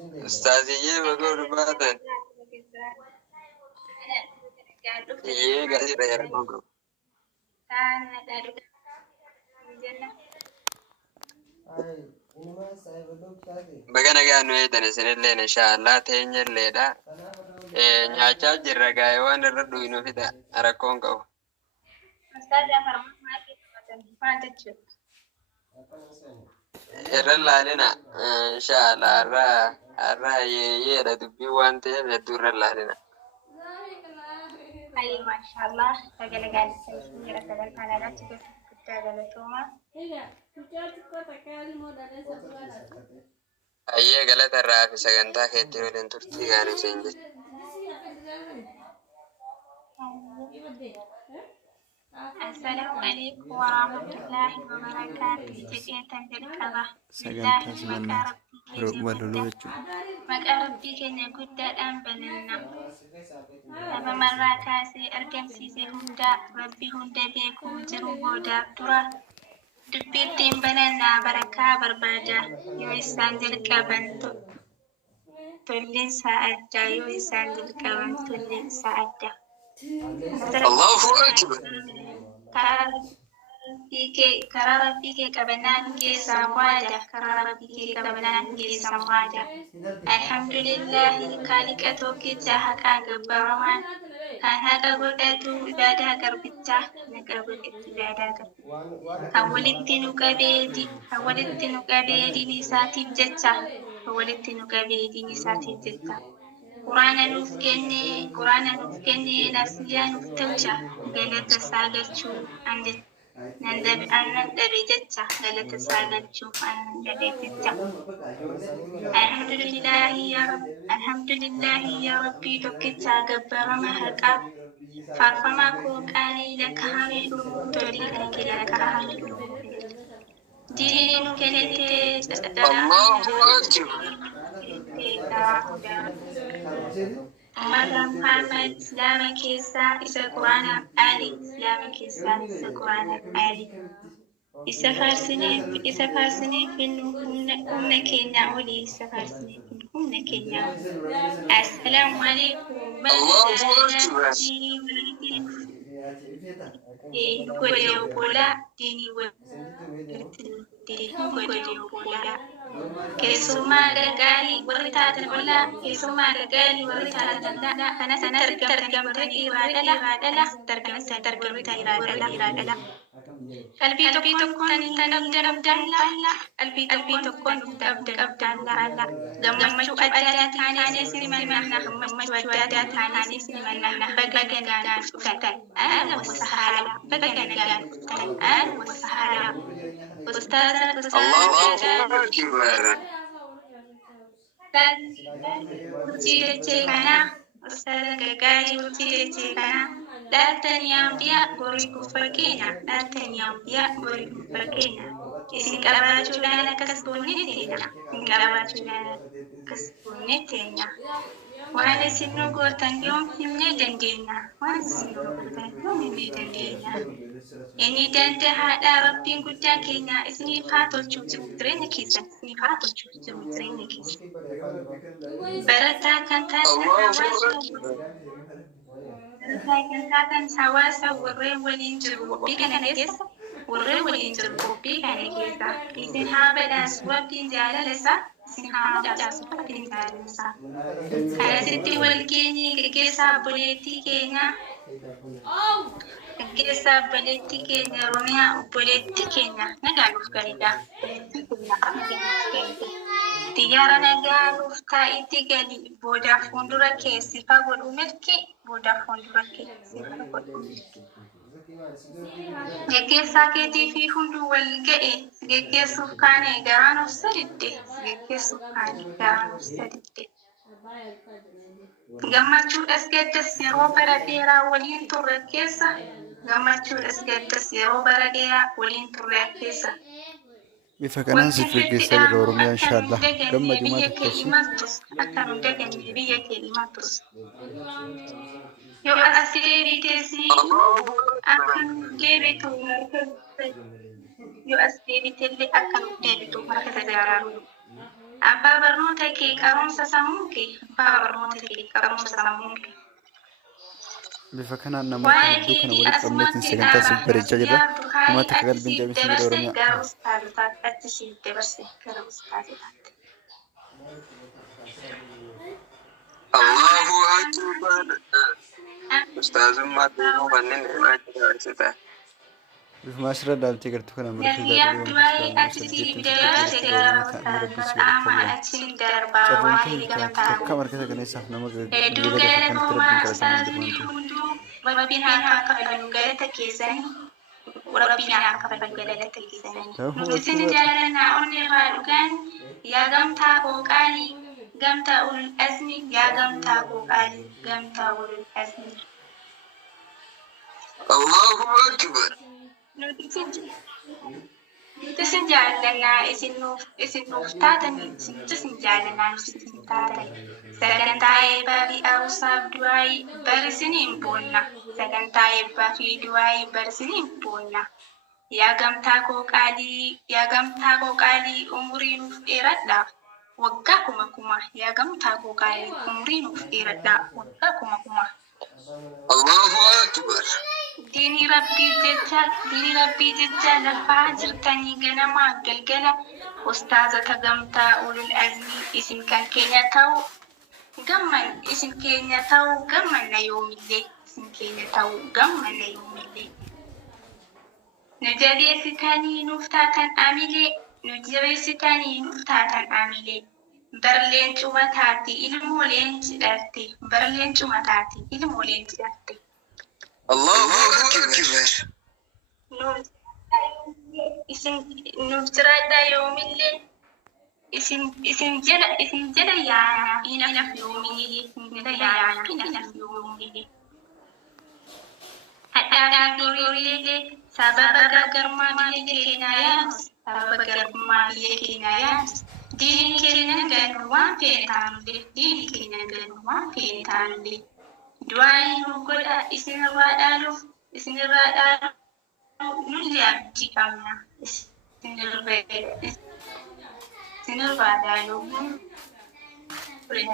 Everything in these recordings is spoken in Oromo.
أستاذي بقول بعدين قاعد يرى بقنا قانو يدنا سنلين إن شاء الله تيني الليلة نياجا جرى قايوان الردو ينو فدا أراكونكو إرلا لنا إن شاء الله الرا يلا دبي وانتي بدور لنا أي ما شاء الله فقال قاعد سيسير كذا أنا لا تقول كنت على توما أيه قالت الرا في سكنتا كتير ولين ترتي قانو سنجد السلام عليكم ورحمة الله وبركاته جئت بالكبة لله مكاربي كنا قد أنبلنا أبا مرة كاسي أركم سيسي هندا ربي هندا بيكو جروبودا ترى دبيتين بنانا بركة بربادا يويسان الكبنتو تولين ساعدة يويسان الكبن تولين ساعدة الله أكبر karara pike kabanange samwada karara pike kabanange samwada alhamdulillah kalika tokita haka gabaraman kan haka godatu ibada garbita naga godatu ibada garbita hawalitti nukabedi ni satif jetta hawalitti nukabedi ni satif jetta Qur'ana nuuf kenne nafsiyaa nuuf tolcha galata saagachuu ande nan dhabe jecha galata saagachuu an dhabe jecha alhamdulillahi ya rabbii tokkicha gabbarama haqaa faarfamaa koo qaalii lakka hamiidhu tolii kan kee lakka hamiidhu diinii nu kennite الله أكبر Mara Muhammad Islamic Kisa isa Qur'ana Ali Islamic Kisa isa Qur'ana Ali isa farsine finnu humna Kenya oli isa farsine finnu humna Kenya Assalamu alaikum الله أكبر Gode obola dini gode obola Kesuma gagali warri taatan ola kesuma gagali warri taatan da kana targamtani iradala targamta iradala qalbii tokkoon dabdalla qalbii tokkoon dabdalla gammachuu adda taanee sinimanna gammachuu adda taanee sinimanna baga nagaan dhuftan ahlan wasahala baga nagaan dhuftan ahlan wasahala ustaza الله أكبر Ucide kana ustaza gagai ucide kana datan yang dia beri kufakina datan yang dia beri kufakina isi kabajulana kasbunitenya kabajulana kasbunitenya wana sinu gotan yom himne dendenya wana sinu gotan yom himne dendenya ini dende hada rabbin gudda kenya isni fato chuchu trene kisa isni fato chuchu trene kisa barata kan kan sawasa warre walin jiru bikana kesa warre walin jiru bikana kesa isin habada swabin jalalasa isin habada swabin jalalasa kaya sitti walkini kesa boleti kenya Kesa boleti kenya romia boleti kenya nagaluf galida Tiara nagaluf taiti gali boda fundura kesi pagod umerki boda fundura kesi pagod umerki Geggeessaa keetii fi hunduu wal ga'e geggeessuuf kaane garaan of sadidde geggeessuuf kaane garaan of sadidde gammachuudhas gaddas yeroo bara dheeraa waliin turre keessa gammachuudhas gaddas yeroo bara dheeraa waliin turre keessa bifa kanaan siif gaggeessaa jira Oromiyaa inshaallah gammadu maata tolchi akka nu daganne biyya kee himattus Yo asli bitesi akan debitu yo asli biteli akan debitu marka tajararu أبا برنوتك كرم سسموك أبا برنوتك كرم سسموك بفكنا نمك هدو كنا وأكيد ولد قبلت أسمت سجنتا سبر الأبا الجاجرة نصياب وما دخاي تكقل أتسيب بنجابي سنجد دبرسي ورميا قارو استاذات أتسيب دبرسي قارو استاذات الله أكبر أستاذ ما تقول فنن ما تقول بفما أشرا دالتي قرتو كنا مرخي دارو نسياب يوم دواي كسلام أتسيب سديتن دبرسي سديت قارو ورميا تاني ربي استاذات سيقول أما تبيا أتسيب دربا شرون واهي كن كات قمتاو تكا مركز كنا يساف نما Hedduu جلد فكان تربين galatooma كرتنا ustaazonni جرانتي hunduu rabbiin haa kafalu galata keessanii rabbiin haa kafalu galata keessanii. الله Nuti isin أكبر jaalannaa onni irraa dhugaan yaa gamtaa qooqaalii gamtaa ulul azmi yaa gamtaa qooqaalii gamtaa ulul azmi. الله أكبر Nuti isin jaalannaa isin nuuf taatan isin jaalannaa isin taatan. Sagantaa eebbaa fi awusaaf du'aayii barisiniin boonna. Sagantaa eebbaa fi du'aayii barisiniin boonna. Yaa gamtaa qooqaalii umurii nuuf dheeradha. Waggaa kuma yaa gamtaa qooqaalii umurii nuuf dheeradha. Waggaa kuma. الله أكبر Diinii rabbii jecha lafaa jirtanii ganamaa galgala ustaazota gamtaa ulul azmii isin kan keenya ta'u isin keenya ta'u gammanna yoomillee isin keenya ta'u gammanna yoomillee. Nu jabeessitanii nuuf taatan amilee nu jabeessitanii nuuf taatan amilee. Barleen cumataati ilmooleen cidharte barleen cumataati ilmooleen cidharte. الله أكبر Nuuf jiraadhaa yoomillee isin jala yaanaa fi naaf yoomillee isin jala yaanaa fi naaf yoomillee. Hadhaa fi horiilee sababa gargaarsummaa biyya keenyaa yaanus sababa gargaarsummaa biyya keenyaa yaanus diinii keenya gannu waan feene taanullee diinii keenya gannu waan feene taanullee. Du'aayi nu godha isinirraa dhaaluuf nullee abdii qabna. Isinirraa dhaaluuf nullee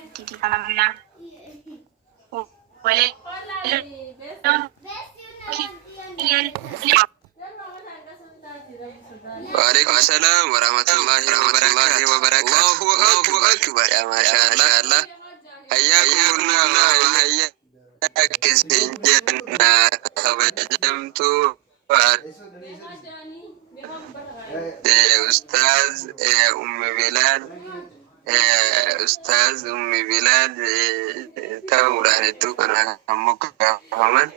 abdii qabna. وعليكم السلام ورحمة الله وبركاته الله أكبر يا ما شاء الله حياكم الله وحياك سجنا خبجمت أستاذ أم بلال توران توكنا مكافمن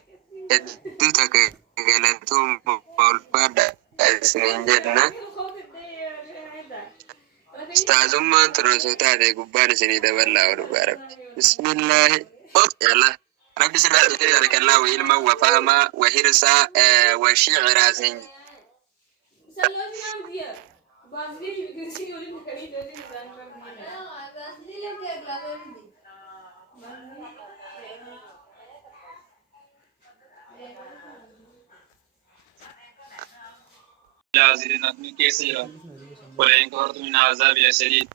هدو تكالتهم والفادة اسمين جنة أستاذ ما ترسوتا دي قبان سنيدة والله وربارك بسم الله يلا رب سرع ذلك الله وإلما وفهما وحرصا وشعرا سنجي لازلنا كثيرا ولئن كفرت من عذاب شديد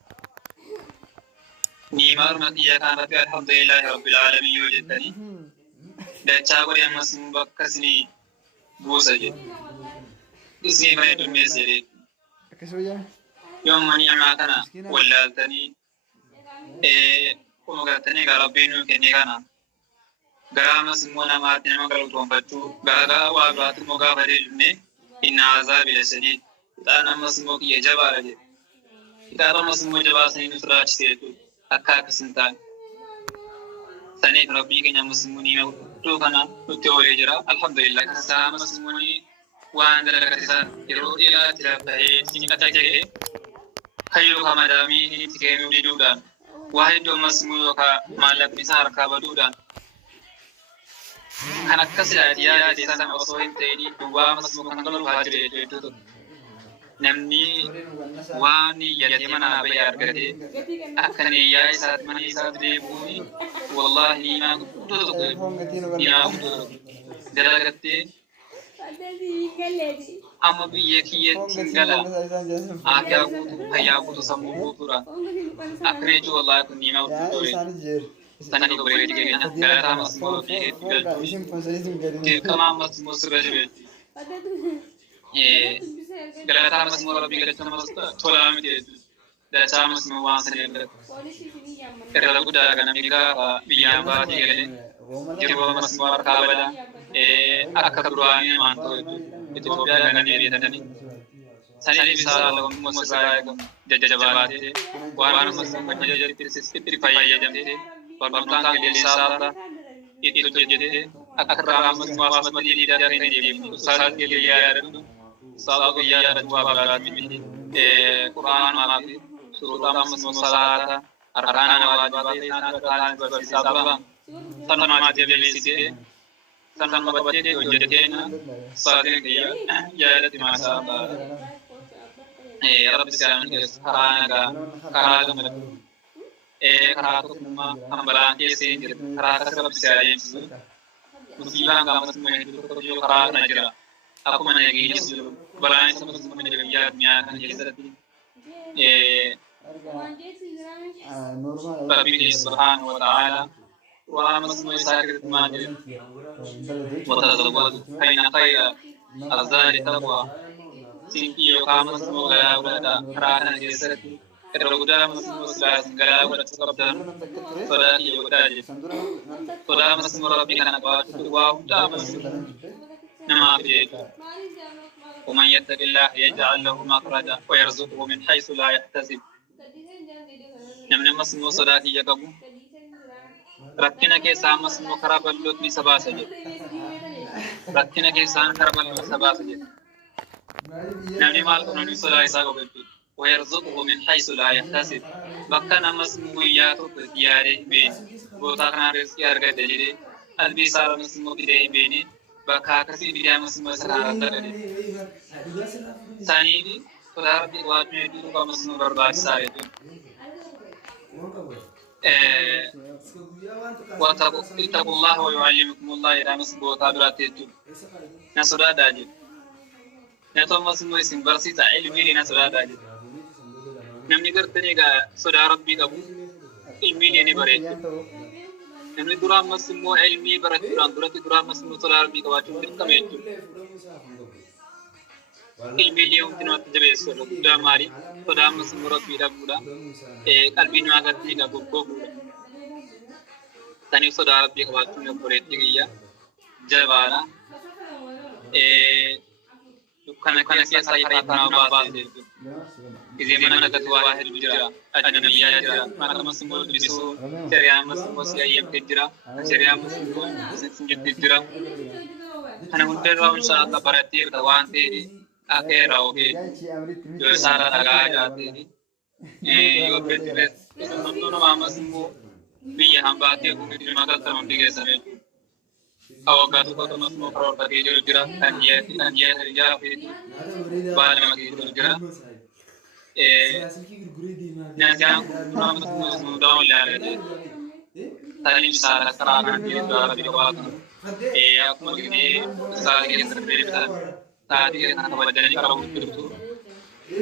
نيمار مكية كانت الحمد لله رب العالمين وجدتني دچاغوري امسن بكسني بوسجد اسمي بيت المسيري يوم مني معكنا ولالتني ومغتني غربين كني كنا غرام سمونا ماتنا مغلطون فتو غاغا وابات مغابرين إن عذابي لشديد أنا مسموك يجبار لي إذا مسمو جباسني نسراج سيتو أكاك سنتان سنيت ربي كنا مسموني تو كنا تولي جرا الحمد لله كسا مسموني وان دركتسا يرو إلى تلافه سنين أتاكي خيرو كمدامي تكينو لدودان واحد مسموكا مالك نسار كابدودان kan akkas yaadiyyaa sana osoo hin ta'in duwwaa masmuka kan tolfaa jiru hedduutu namni waan yaadee mana bayyaa argatee akka niyyaa isaatti mana isaatti deebi'uun wallaahi niimaa guddoo tokko dalagattee amma biyya kiyyattiin gala aadaa guutuu fayyaa guutuu sammuu guutuudha akkana jechuun wallaahi kun niima ture sanani obboleetti keenya galataa masmoo fi itti galchuun dirqama masmoo sirra jiru galataa masmoo rabbii galchuun tolaa miti dachaa masmoo waan sana irra guddaa kana miidhaa biyyaan baatee galee jiruu masmoo harkaa bada akka duraanii namaan ta'u Itoophiyaa gananii beekanii saniif isaa lafa sirraa jajjabaatee waan masmoo itti fayyadamtee barnootaan qilleensaarra itti hojjetee akka irraa masmoo diidaa hin deemne usaas qilleenyaa yaadatu sababa guyyaa yaadatu waa biraatti miti quraanaa fi suuraa masmoo salaata arkaana waajibaatee arkaana barsiisaa qaba sanumaa jabeessitee sanama battee hojjeteen saatiin guyyaa yaadatti maasaa rabbi isaan karaa nagaa karaa gammadu karaa tokkummaa hambalaan keessee jira karaa akka rabbi isaa deemsisu musiibaan gaafatuma hedduu karaa kana jira akkuma nageessu balaan isa musliima biyya addunyaa kana keessatti rabbi subhaanahu wa ta'ala waa musliima isaa keessatti maal jedhu وتزودوا فإن خير الزاد تقوى سينكي يقام مسمو غلا ولا رانا جسرتي الرغدا مسمو سلاس غلا ولا تقبل فلاكي يقداج فلا مسمو ربك نبات وابدا مسمو نما فيك ومن يتق الله يجعل له مخرجا ويرزقه من حيث لا يحتسب نمن مسمو صداقي يقبو rakkina keessaa masmoo karaa bal'ootni sabaasa jedhu rakkina keessaan karaa bal'oo sabaasa jedhu namni maal kunuun sodaa isaa qabu ويرزقه من حيث لا يحتسب بكنا مسمو ياتو بدياري بين بوتا كان رزق يرجع دليل ألبي صار مسمو بدي بيني بكا كسي بدي مسمو سرعة ترى ثاني خدا ربي واجمع يدو كمسمو برباد سايد واتقوا الله ويعلمكم الله إلى مسبو تابراتيتو نسودا داجي نتو مسمو اسم برسيطة علمي نسودا داجي نمني قرتني قا سودا ربي قبو علمي ليني بريتو نمني درام مسمو علمي بريتو دراتي درام مسمو سودا ربي قباتو بركم يجو علمي ليوم تنوات جبه سودا ماري سودا مسمو ربي قبولا قلبي نواغتني قبو قبولا tani soda rabbi qabaachuu ni obboleetti kiyya jabaadha kana keessa hiriiraa baasee izee mana gatu waa hedduu jira ajnabiyyaa jira maqaa masmoo dubbisuu shari'aa masmoo siyayyamtee jira shari'aa masmoo sinjettee jira kana hundarraa inshaallah barattee irra waan ta'eef akeera ogee yoo isaara dhagaa jaatee yoo beektes nama masmoo biyya hambaatee kun dhimma galta hundi keessame awwaatu qotu masmoo karoorfatee jiru jira kan yaa fi baala nama jiru jira nyaatiyaan kun masmoo daawwan ilaalee taaliif saala karaa kan jiru rabbi qabaatu akkuma gidee saala keessatti deebisan taatee kan kabajanii qabu jirtu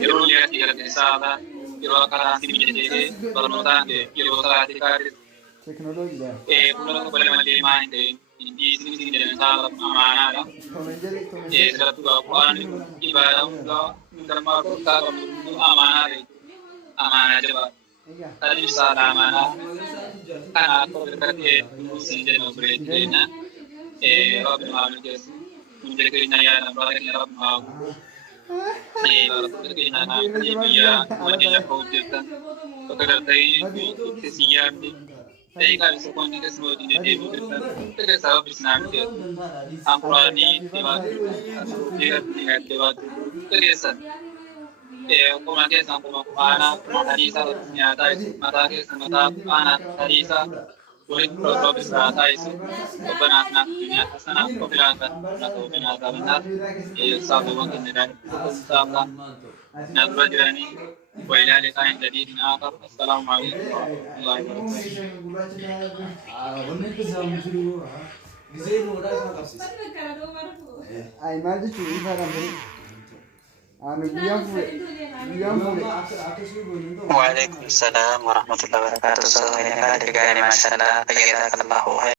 yeroo liyaatti galate saala yeroo karaa simijjee barnootaan yeroo salaatii kaaris Teknolojiidha. Bulan boleh main di sini jadi salah amanah lah. Satu kawan ibadah untuk menterima kita amanah amanah coba. Tadi salah amanah kan aku berkata sini jadi berbeda. Rob mahu jadi menjadi kenyayaan apalagi Rob mahu. Rob kenyayaan dia menjadi kewujudan. Bekerja ini kesian Saya kan sekolah ini semua di DPD kita. Kita sahabat Islam dia. Amrani, dia lewat kegiatan. Kemudian sampai mana hadisa nyata itu mata ke semata anak hadisa boleh produk serata itu benar-benar dunia sana kebenaran atau benar-benar satu mungkin dan sama nak berjani وإلى لقاء جديد آخر السلام عليكم ورحمة الله وبركاته. وعليكم السلام ورحمة الله وبركاته. ما شاء الله، فجزاك الله خير.